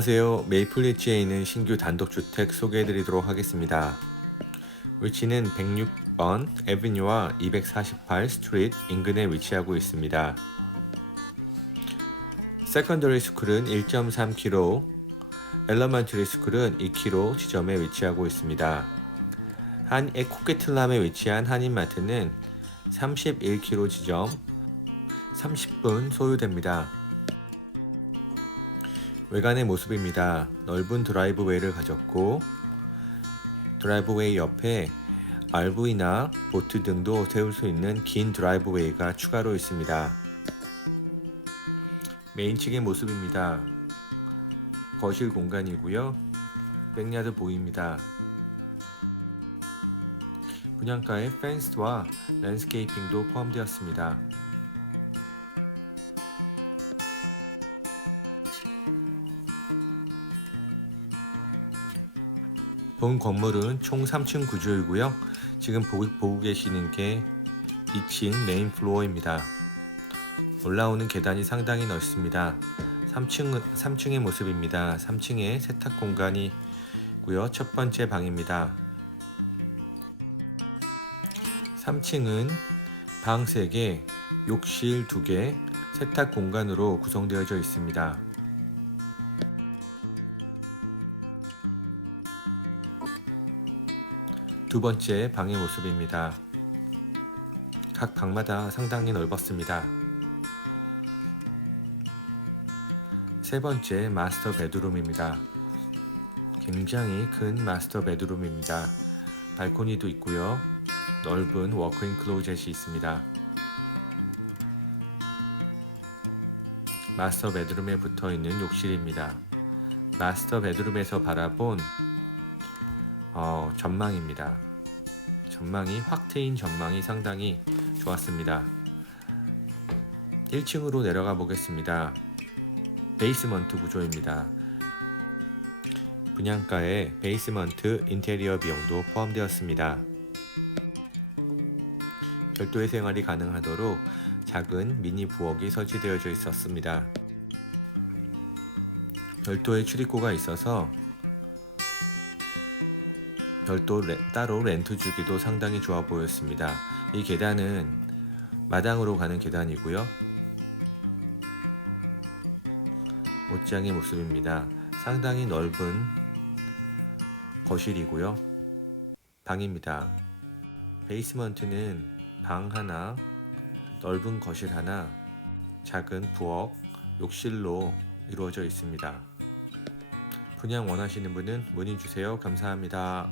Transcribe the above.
안녕하세요. 메이플리치에 있는 신규 단독주택 소개해드리도록 하겠습니다. 위치는 106번 에비뉴와 248 스트리트 인근에 위치하고 있습니다. 세컨더리 스쿨은 1.3km, 엘러먼트리 스쿨은 2km 지점에 위치하고 있습니다. 한 에코케틀람에 위치한 한인마트는 31km 지점 30분 소요됩니다. 외관의 모습입니다. 넓은 드라이브웨이를 가졌고 드라이브웨이 옆에 RV나 보트 등도 세울 수 있는 긴 드라이브웨이가 추가로 있습니다. 메인 측의 모습입니다. 거실 공간이고요. 백야드 보입니다. 분양가에 펜스와 랜스케이핑도 포함되었습니다. 본 건물은 총 3층 구조이고요. 지금 보고, 보고 계시는 게 2층 메인 플로어입니다. 올라오는 계단이 상당히 넓습니다. 3층, 3층의 모습입니다. 3층에 세탁 공간이 고요. 첫 번째 방입니다. 3층은 방 3개, 욕실 2개, 세탁 공간으로 구성되어져 있습니다. 두 번째 방의 모습입니다. 각 방마다 상당히 넓었습니다. 세 번째 마스터 베드룸입니다. 굉장히 큰 마스터 베드룸입니다. 발코니도 있고요. 넓은 워크인 클로젯이 있습니다. 마스터 베드룸에 붙어 있는 욕실입니다. 마스터 베드룸에서 바라본 어, 전망입니다. 전망이 확 트인 전망이 상당히 좋았습니다. 1층으로 내려가 보겠습니다. 베이스먼트 구조입니다. 분양가에 베이스먼트 인테리어 비용도 포함되었습니다. 별도의 생활이 가능하도록 작은 미니 부엌이 설치되어져 있었습니다. 별도의 출입구가 있어서 별도 레, 따로 렌트 주기도 상당히 좋아 보였습니다. 이 계단은 마당으로 가는 계단이고요. 옷장의 모습입니다. 상당히 넓은 거실이고요. 방입니다. 베이스먼트는 방 하나, 넓은 거실 하나, 작은 부엌, 욕실로 이루어져 있습니다. 분양 원하시는 분은 문의 주세요. 감사합니다.